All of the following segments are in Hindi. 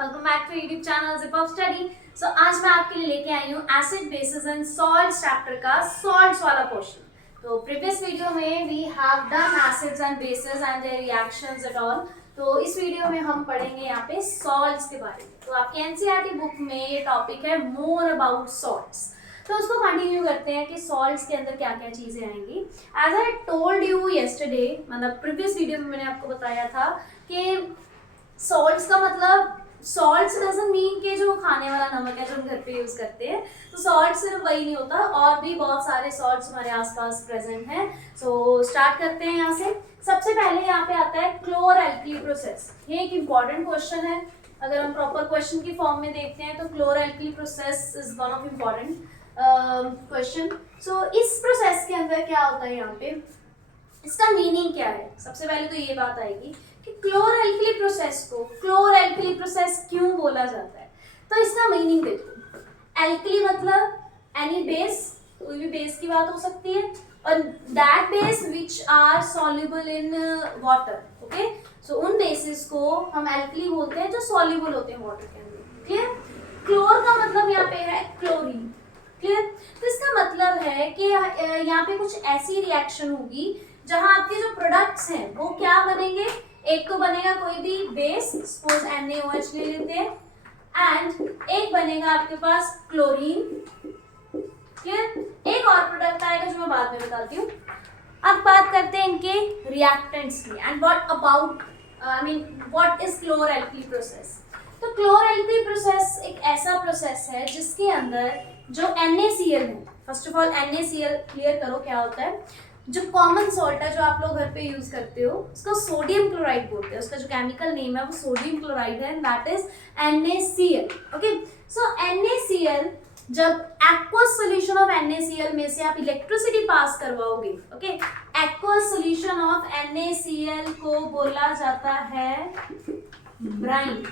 Welcome back to YouTube channel zip of study. So आज मैं आपके लिए लेके आई हूँ acid bases and salts chapter का सॉल्ट्स वाला पोर्शन। तो प्रीवियस वीडियो में we have done acids and bases and their reactions at all. तो इस वीडियो में हम पढ़ेंगे यहाँ पे सॉल्ट्स के बारे में। तो आपकी एनसीईआरटी बुक में ये टॉपिक है मोर अबाउट सॉल्ट्स। तो उसको कंटिन्यू करते हैं कि सॉल्ट्स के अंदर क्या क्या चीजें आएंगी। As I told you yesterday, मतलब प्रीवियस वीडियो में मैंने आपको बताया था कि सॉल्ट्स का मतलब सॉल्ट्स डजंट मीन कि जो खाने वाला नमक है जो हम घर पे यूज करते हैं। तो सॉल्ट सिर्फ वही नहीं होता, और भी बहुत सारे सॉल्ट्स हमारे आसपास प्रेजेंट हैं। सो स्टार्ट करते हैं यहाँ से। सबसे पहले यहाँ पे आता है क्लोर एल्कली प्रोसेस। ये एक इम्पॉर्टेंट क्वेश्चन है। अगर हम प्रॉपर क्वेश्चन की फॉर्म में देखते हैं तो chlor alkali process is one of important question. So इस प्रोसेस के अंदर क्या होता है, यहाँ पे इसका मीनिंग क्या है। सबसे पहले तो ये बात आएगी कि क्लोर एल्कली प्रोसेस को क्लोर एल्कली प्रोसेस क्यों बोला जाता है। तो इसका मीनिंग देखो, एल्कली मतलब एनी बेस, कोई भी बेस की बात हो सकती है, और that base which are soluble in water. Okay, so उन बेसिस को हम एल्कली बोलते हैं जो सॉल्युबल होते हैं वाटर के अंदर। क्लियर। क्लोर का मतलब यहाँ पे है क्लोरीन। क्लियर। तो इसका मतलब है कि यहाँ पे कुछ ऐसी रिएक्शन होगी जहां आपके जो प्रोडक्ट्स हैं वो क्या बनेंगे। एक तो बनेगा कोई भी बेस, सपोज NaOH ले लेते हैं, एंड एक बनेगा आपके पास क्लोरीन। क्लियर। एक और प्रोडक्ट आएगा जो मैं बाद में बताती हूँ। अब बात करते हैं इनके रिएक्टेंट्स की। And what about what is chlor alkali process. तो क्लोर एल्कली प्रोसेस एक ऐसा प्रोसेस है जिसके अंदर जो NaCl है, first of all NaCl clear करो क्या होता है। जो कॉमन सॉल्ट है जो आप लोग घर पे यूज करते हो उसको सोडियम क्लोराइड बोलते हैं। उसका जो केमिकल नेम है वो सोडियम क्लोराइड है, that is NaCl। Okay, so NaCl जब एक्वस सोल्यूशन ऑफ NaCl में से आप इलेक्ट्रिसिटी पास करवाओगे, okay, aqueous solution of NaCl को बोला जाता है ब्राइन।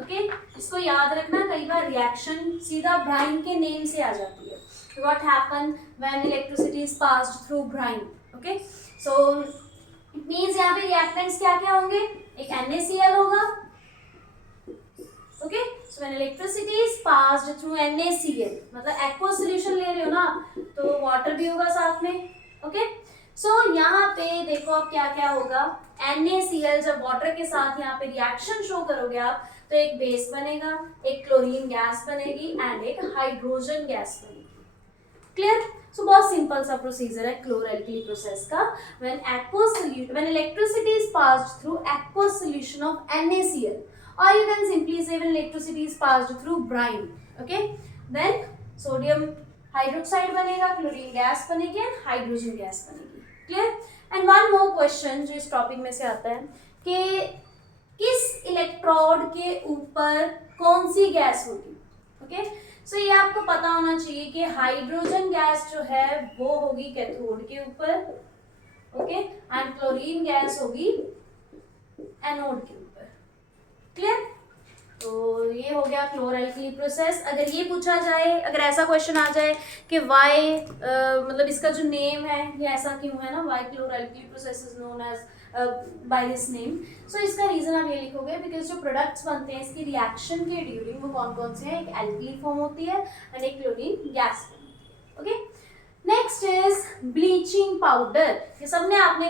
ओके, इसको याद रखना, कई बार रिएक्शन सीधा ब्राइन के नेम से आ जाती है। What happen when electricity is passed through brine? Okay, so it means यहाँ पे reactants क्या क्या होंगे। एक NaCl होगा। Okay, so when electricity is passed through NaCl, मतलब aqueous solution ले रहे हो ना, तो water भी होगा साथ में। Okay, so यहाँ पे देखो अब क्या क्या होगा। NaCl जब water के साथ यहाँ पे reaction शो करोगे आप, तो एक बेस बनेगा, एक क्लोरीन गैस बनेगी एंड एक हाइड्रोजन गैस बनेगी। क्लियर। सो बहुत सिंपल सा प्रोसीजर है क्लोर एल्कली प्रोसेस का। when electricity is passed through aqueous solution of NaCl, or you can simply say when electricity is passed through brine, okay, then sodium hydroxide बनेगा, क्लोरीन गैस बनेगी एंड हाइड्रोजन गैस बनेगी। Clear. And one more question जो इस टॉपिक में से आता है कि किस इलेक्ट्रोड के ऊपर कौन सी गैस होगी। ओके, सो ये आपको पता होना चाहिए कि हाइड्रोजन गैस जो है वो होगी कैथोड के ऊपर, ओके, एंड क्लोरीन गैस होगी एनोड के ऊपर। क्लियर। तो ये हो गया क्लोर एल्कली प्रोसेस। अगर ये पूछा जाए, अगर ऐसा क्वेश्चन आ जाए कि वाई मतलब इसका जो नेम है ये ऐसा क्यों है ना, why chlor alkali process is known as by this name. So इसका रीजन आप ये लिखोगे बिकॉज जो प्रोडक्ट्स बनते हैं इसकी रिएक्शन के ड्यूरिंग वो कौन कौन से हैं। एक एल्कली फॉर्म होती है एंड एक chlorine gas. Okay, next is bleaching powder. ये सबने आपने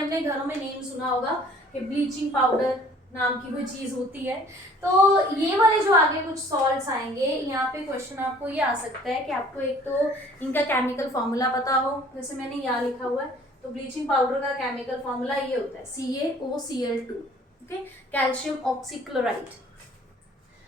अपने घरों में नेम सुना होगा कि ब्लीचिंग पाउडर नाम की कोई चीज होती है। तो ये वाले जो आगे कुछ सॉल्ट्स आएंगे, यहाँ पे क्वेश्चन आपको ये आ सकता है कि आपको एक तो इनका केमिकल फॉर्मूला पता हो, जैसे मैंने यहाँ लिखा हुआ है। तो ब्लीचिंग पाउडर का केमिकल फॉर्मूला ये होता है CaOCl2, ओके, कैल्शियम ऑक्सीक्लोराइड।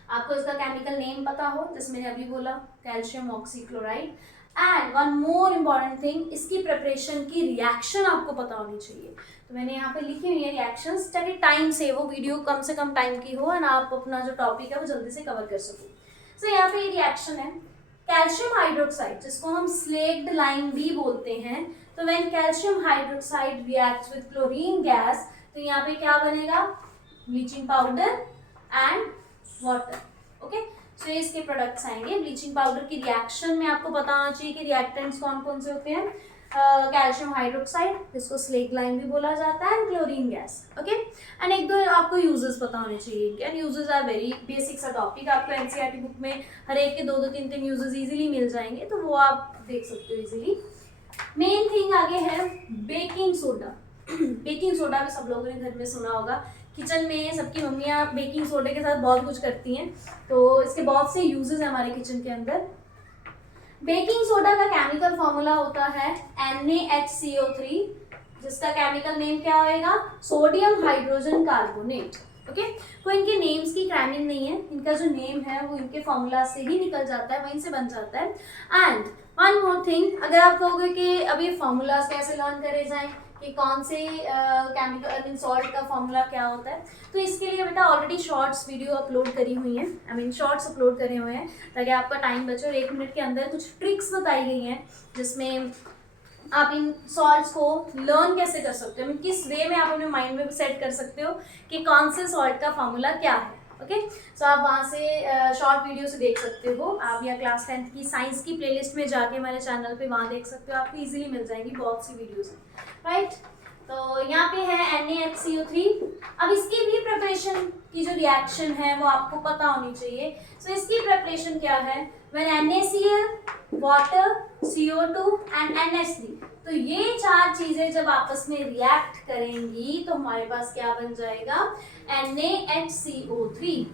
आपको इसका केमिकल नेम पता हो, जैसे मैंने अभी बोला calcium oxychloride. And one more important thing, इसकी प्रिपरेशन की रिएक्शन आपको पता होनी चाहिए। तो मैंने यहाँ पे लिखी हुई है रिएक्शंस ताकि टाइम से वो वीडियो कम से कम टाइम की हो एंड आप अपना जो टॉपिक है वो जल्दी से कवर कर सको। सो यहाँ पे रिएक्शन है कैल्शियम हाइड्रोक्साइड, जिसको हम स्लेक्ड लाइम भी बोलते हैं। तो when calcium hydroxide reacts with chlorine gas, तो यहाँ पे क्या बनेगा, bleaching powder and water. Okay, so ये इसके प्रोडक्ट्स आएंगे। ब्लीचिंग पाउडर की रिएक्शन में आपको पता होना चाहिए कि रिएक्टेंट्स कौन कौन से होते हैं। कैल्शियम हाइड्रोक्साइड, जिसको स्लेक लाइम भी बोला जाता है, and chlorine gas. Okay, and एक दो आपको यूजेस पता होने चाहिए, and uses are very basic सा टॉपिक, आपको एनसीईआरटी बुक में हर एक के दो दो तीन तीन यूजेस इजीली मिल जाएंगे, तो वो आप देख सकते हो इजीली। मेन थिंग आगे है बेकिंग सोडा। बेकिंग सोडा भी सब लोगों ने घर में सुना होगा, किचन में सबकी मम्मियाँ बेकिंग सोडे के साथ बहुत कुछ करती हैं, तो इसके बहुत से यूजेस हैं हमारे किचन के अंदर। बेकिंग सोडा का केमिकल फॉर्मूला होता है NaHCO3, जिसका केमिकल नेम क्या होएगा, सोडियम हाइड्रोजन कार्बोनेट। ओके, कोई इनके नेम्स की क्रैमिंग नहीं है, इनका जो नेम है वो इनके फॉर्मूला से ही निकल जाता है, वहीं से बन जाता है। एंड वन मोर थिंग, अगर आप कहोगे कि अब ये फॉर्मूलाज कैसे लर्न करे जाएं, कि कौन से केमिकल सॉल्ट का फॉर्मूला क्या होता है, तो इसके लिए बेटा ऑलरेडी शॉर्ट्स वीडियो अपलोड करी हुई हैं, शॉर्ट्स अपलोड करे हुए हैं, ताकि आपका टाइम बचे, और 1 मिनट के अंदर कुछ ट्रिक्स बताई गई हैं जिसमें आप इन सॉल्ट्स को लर्न कैसे कर सकते हो, किस वे में आप अपने माइंड में सेट कर सकते हो कि कौन से सॉल्ट का फॉर्मूला क्या है। ओके, सो आप वहाँ से शॉर्ट वीडियो से देख सकते हो, आप या क्लास 10th की साइंस की प्लेलिस्ट में जाके हमारे चैनल पे वहाँ देख सकते हो, आपको इजीली मिल जाएंगी बहुत सी वीडियोस, राइट। तो यहाँ पे है NaHCO3। अब इसकी भी प्रिपरेशन की जो रिएक्शन है वो आपको पता होनी चाहिए। सो इसकी प्रिपरेशन क्या है, when NaCl, water, CO2 and NH3, तो ये 4 चीजें जब आपस में रिएक्ट करेंगी तो हमारे पास क्या बन जाएगा, NaHCO3।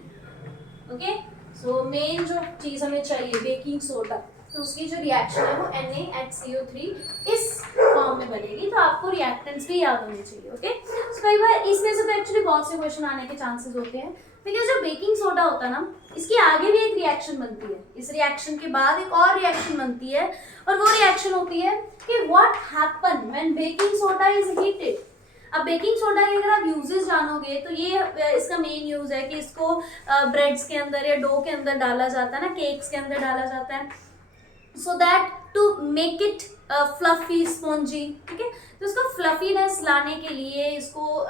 ओके, सो मेन जो चीज हमें चाहिए बेकिंग सोडा, तो उसकी जो रिएक्शन है वो NaHCO3 इस फॉर्म में बनेगी, तो आपको रिएक्टेंट्स भी याद होने चाहिए। ओके, सो कई बार इसमें से तो एक्चुअली बहुत से क्वेश्चन आने के चांसेस होते हैं, बिकॉज जो बेकिंग सोडा होता है ना, इसके आगे भी एक रिएक्शन बनती है, इस रिएक्शन के बाद एक और रिएक्शन बनती है, और वो रिएक्शन होती है कि what happen when baking soda is heated. अब बेकिंग सोडा के अगर आप यूजेस जानोगे, तो ये इसका मेन यूज है कि इसको ब्रेड्स के अंदर या डो के अंदर डाला जाता है ना, केक्स के अंदर डाला जाता है, so that to make it fluffy spongy. ठीक है, तो इसको फ्लफीनेस लाने के लिए इसको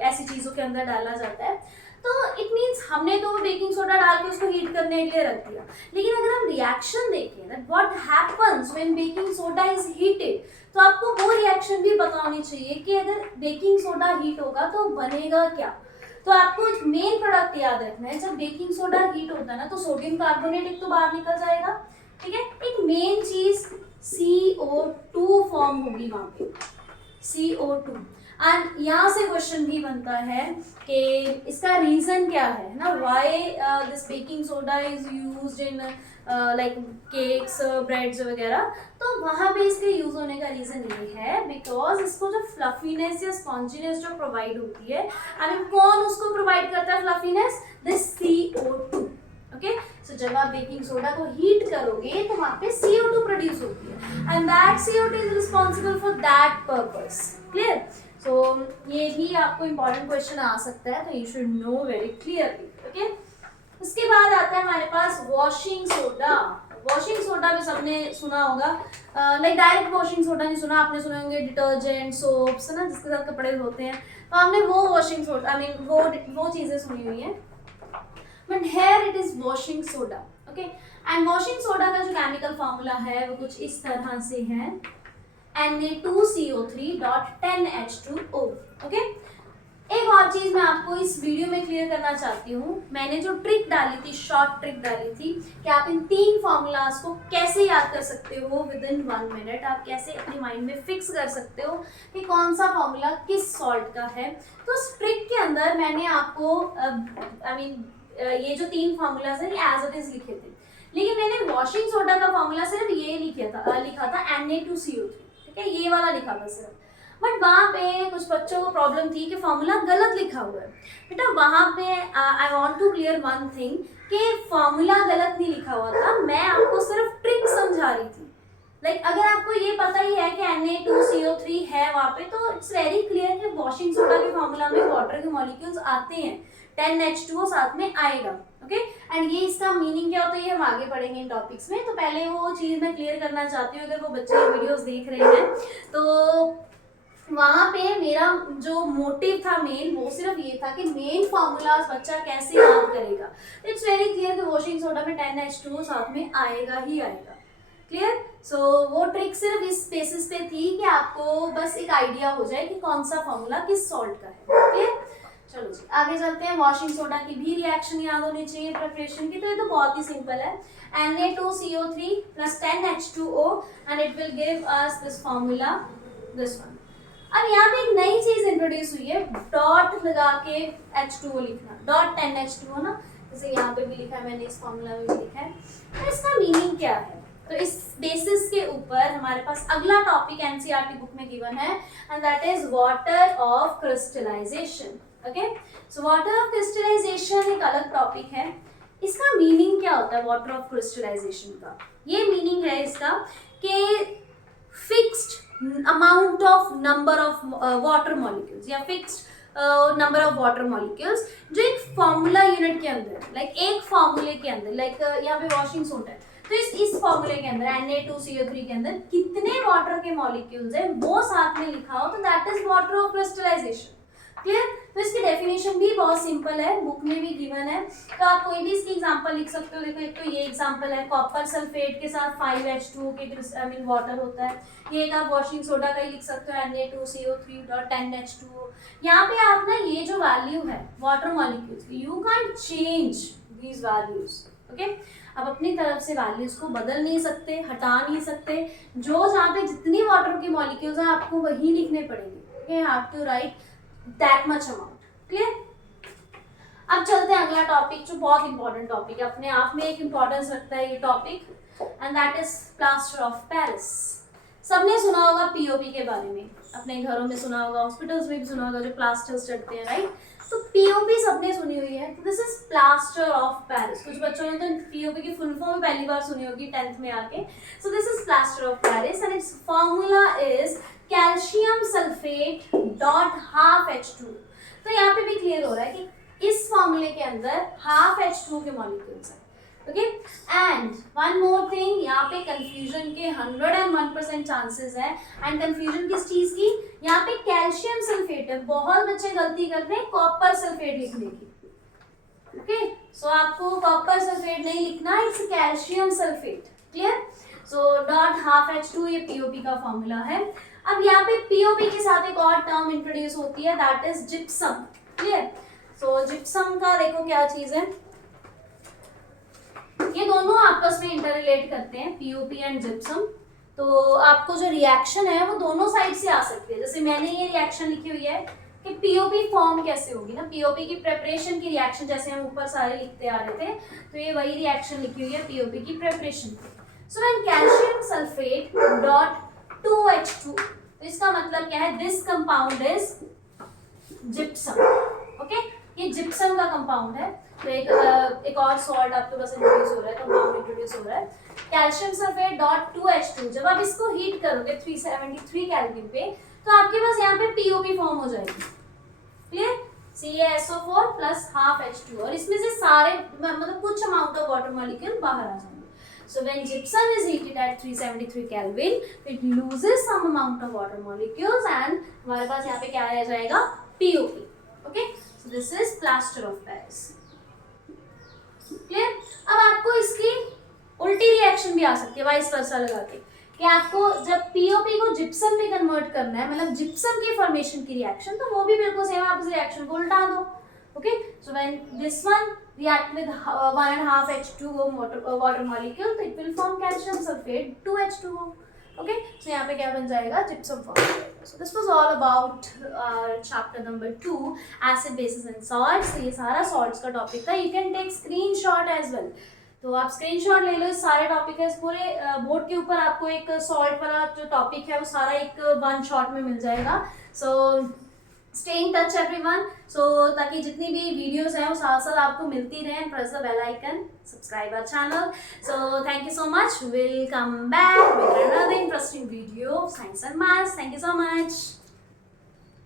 ऐसी चीज़ों के अंदर डाला जाता है। तो इट मीन्स हमने तो बेकिंग सोडा डाल के उसको हीट करने के लिए रख दिया, लेकिन अगर हम रिएक्शन देखें that what happens when baking soda is heated, तो आपको वो रिएक्शन भी पता होनी चाहिए कि अगर बेकिंग सोडा हीट होगा तो बनेगा क्या। तो आपको एक मेन प्रोडक्ट याद रखना है, जब बेकिंग सोडा हीट होता है ना, तो सोडियम कार्बोनेट एक तो बाहर निकल जाएगा, ठीक है, एक मेन चीज CO2 फॉर्म होगी वहां पे, CO2। एंड यहाँ से क्वेश्चन भी बनता है कि इसका रीजन क्या है ना, why this baking soda is used in like cakes, breads वगैरह। तो वहाँ पे इसके यूज होने का रीजन ये है बिकॉज इसको जो फ्लफीनेस या स्पॉन्जीनेस जो प्रोवाइड होती है, आई मीन कौन उसको प्रोवाइड करता है फ्लफीनेस, दिस CO2। ओके, सो जब आप बेकिंग सोडा को हीट करोगे तो वहाँ पे CO2 प्रोड्यूस होती है, and that CO2 is responsible for that purpose. Clear? So ये भी आपको इंपॉर्टेंट क्वेश्चन आ सकता है, तो you should know very clearly. Okay, उसके बाद आता है हमारे पास वॉशिंग सोडा। वॉशिंग सोडा भी सबने सुना होगा, लाइक डायरेक्ट वॉशिंग सोडा नहीं सुना, आपने सुने होंगे डिटर्जेंट, सोप्स है ना, जिसके साथ कपड़े धोते हैं, तो हमने वो वॉशिंग सोडा, आई मीन वो चीज़ें सुनी हुई हैं, but here it is washing soda. Okay, and washing soda का जो केमिकल फॉर्मूला है वो कुछ इस तरह से है, Na2CO3.10H2O। ओके, एक और चीज मैं आपको इस वीडियो में क्लियर करना चाहती हूँ, मैंने जो ट्रिक डाली थी, शॉर्ट ट्रिक डाली थी कि आप इन 3 फॉर्मूलाज को कैसे याद कर सकते हो विद इन 1 मिनट, आप कैसे अपने माइंड में फिक्स कर सकते हो कि कौन सा फॉर्मूला किस सॉल्ट का है। तो उस ट्रिक के अंदर मैंने आपको ये जो 3 फॉर्मूलाज है ये एज इट इज लिखे थे, लेकिन मैंने वॉशिंग सोडा का फॉर्मूला सिर्फ ये लिखा था Na2CO3, ठीक है, ये वाला लिखा था सिर्फ। बट वहाँ पे कुछ बच्चों को प्रॉब्लम थी कि फॉर्मूला गलत लिखा हुआ है। बेटा वहाँ पे I want to clear one thing कि फॉर्मूला गलत नहीं लिखा हुआ था, मैं आपको सिर्फ ट्रिक समझा रही थी। लाइक अगर आपको ये पता ही है कि Na2CO3 है वहाँ पे, तो इट्स वेरी क्लियर कि वॉशिंग सोडा के फॉर्मूला में वाटर के मॉलिक्यूल्स आते हैं, 10H2O साथ में आएगा। ओके, एंड ये इसका मीनिंग क्या होता है ये हम आगे पढ़ेंगे इन टॉपिक्स में, तो पहले वो चीज़ मैं क्लियर करना चाहती हूँ। अगर वो बच्चे वीडियोस देख रहे हैं तो वहाँ पे मेरा जो मोटिव था मेन, वो सिर्फ ये था कि मेन फॉर्मूलाज बच्चा कैसे याद करेगा। इट्स वेरी क्लियर कि वॉशिंग सोडा में 10H2O साथ में आएगा ही आएगा। क्लियर? सो वो ट्रिक सिर्फ इस बेसिस पे थी कि आपको बस एक आइडिया हो जाए कि कौन सा फॉर्मूला किस सॉल्ट का है। क्लियर? चलो जी आगे चलते हैं। वॉशिंग सोडा की भी रिएक्शन याद होनी चाहिए प्रिपरेशन की, तो ये तो बहुत ही सिंपल है। Na2CO3 plus 10H2O and it will give us this formula, this one. अब यहाँ पे एक नई चीज इंट्रोड्यूस हुई है, डॉट लगा के H2O लिखना, डॉट 10H2O ना, जैसे यहाँ पे भी लिखा है मैंने, इस फॉर्मूला में भी लिखा है। तो इसका मीनिंग क्या है? तो इस बेसिस के ऊपर हमारे पास अगला टॉपिक एनसीईआरटी बुक में गिवन है and that is water of crystallization. Okay, so water of crystallization एक अलग टॉपिक है। इसका मीनिंग क्या होता है वाटर ऑफ क्रिस्टलाइजेशन का? ये मीनिंग है इसका कि fixed amount of number of water molecules या fixed number of water molecules जो एक फॉर्मूला यूनिट के अंदर, लाइक एक फॉर्मूले के अंदर, लाइक यहाँ पे वॉशिंग सोडा है, तो इस फॉर्मूले के अंदर Na2CO3 के अंदर कितने वाटर के मॉलिक्यूल्स हैं वो साथ में लिखा हो, तो that is water of crystallization. Clear? तो इसकी डेफिनेशन भी बहुत सिंपल है, बुक में भी गिवन है, तो आप कोई भी इसकी एग्जांपल लिख सकते हो। देखो एक तो ये एग्जांपल है, कॉपर सल्फेट के साथ 5H2O के वाटर होता है। ये एक आप वॉशिंग सोडा का ही लिख सकते हो, Na2CO3.10H2O। यहाँ पे आप ना ये जो वैल्यू है वाटर मॉलिक्यूल्स की, you can change these values. Okay, अब अपनी तरफ से वैल्यूज को बदल नहीं सकते, हटा नहीं सकते, जो जहाँ पे जितनी वाटर के मॉलिक्यूल्स हैं आपको वही लिखने पड़ेंगे। Okay, have to write that much amount. Clear? अब चलते हैं अगला टॉपिक जो बहुत इंपॉर्टेंट टॉपिक है, अपने आप में एक इंपॉर्टेंस रखता है ये topic, and that is plaster of Paris. सबने सुना होगा पीओपी के बारे में, अपने घरों में सुना होगा, हॉस्पिटल्स में भी सुना होगा, जो प्लास्टर्स चढ़ते हैं, राइट? तो पीओपी सबने सुनी हुई है, तो this is plaster of Paris. कुछ बच्चों ने तो पीओपी की फुल फॉर्म पहली बार सुनी होगी 10th में आके। So this is plaster of Paris and it's formula is calcium sulphate dot half H2। तो यहाँ पे भी क्लियर हो रहा है कि इस फॉर्मूले के अंदर हाफ H2 के मॉलिक्यूल्स हैं। Okay, and one more thing, यहाँ पे कंफ्यूजन के 101% चांसेस है। एंड कंफ्यूजन किस चीज की? यहाँ पे कैल्शियम सल्फेट है, बहुत बच्चे गलती करते हैं कॉपर सल्फेट लिखने की। ओके, सो आपको कॉपर सल्फेट नहीं लिखना, it's calcium sulphate. Clear? So dot half H2 ये पीओपी का फॉर्मूला है। अब यहाँ पे पीओपी के साथ एक और टर्म इंट्रोड्यूस होती है, that is gypsum. Clear? So gypsum का देखो क्या चीज है, ये दोनों आपस में इंटर रिलेट करते हैं, पीओपी एंड जिप्सम। तो आपको जो रिएक्शन है वो दोनों साइड से आ सकती है। जैसे मैंने ये रिएक्शन लिखी हुई है कि पीओपी फॉर्म कैसे होगी ना, पीओपी की प्रिपरेशन की रिएक्शन, जैसे हम ऊपर सारे लिखते आ रहे थे, तो ये वही रिएक्शन लिखी हुई है पीओपी की preparation. So when calcium sulphate dot 2H2, तो इसका मतलब क्या है? This compound is gypsum. Okay, ये जिप्सम का कंपाउंड है। तो एक और सॉल्ट आपके पास इंट्रोड्यूस हो रहा है, कंपाउंड इंट्रोड्यूस हो रहा है, कैल्शियम सल्फेट डॉट 2H2। जब आप इसको हीट करोगे 373 केल्विन पे, तो आपके पास यहाँ पे पीओपी फॉर्म हो जाएगी। Clear? CaSO4 plus half H2, और इसमें से सारे मतलब कुछ अमाउंट ऑफ वाटर मॉलिक्यूल बाहर आ जाएंगे। So when gypsum is heated at 373 Kelvin, it loses some amount of water molecules and हमारे पास यहाँ पे क्या रह जाएगा? POP. Okay? So this is plaster of Paris. Clear? अब आपको इसकी उल्टी रिएक्शन भी आ सकती है, वाइस वर्सा लगा के, कि आपको जब पीओपी को जिप्सम में कन्वर्ट करना है, मतलब जिप्सम की फॉर्मेशन की रिएक्शन, तो वो भी बिल्कुल सेम, आप इस रिएक्शन को उल्टा दो। Okay, so when this one react with 1.5 H2O water molecule, तो it will form calcium sulfate 2H2O. Okay, so यहाँ पे क्या बन जाएगा? gypsum form हो जाएगा. So this was all about chapter number 2, acid, bases and salts. तो ये सारा salts का topic था. You can take screenshot as well. तो आप स्क्रीनशॉट ले लो, इस सारे टॉपिक है, इस पूरे बोर्ड के ऊपर आपको एक सॉल्ट वाला जो टॉपिक है वो सारा एक वन शॉट में मिल जाएगा. So stay in touch everyone, so ताकि जितनी भी वीडियोस हैं वो साथ साथ आपको मिलती रहें. Press the bell icon, subscribe our channel. So thank you so much. Will come back with another interesting video, science and maths. Thank you so much.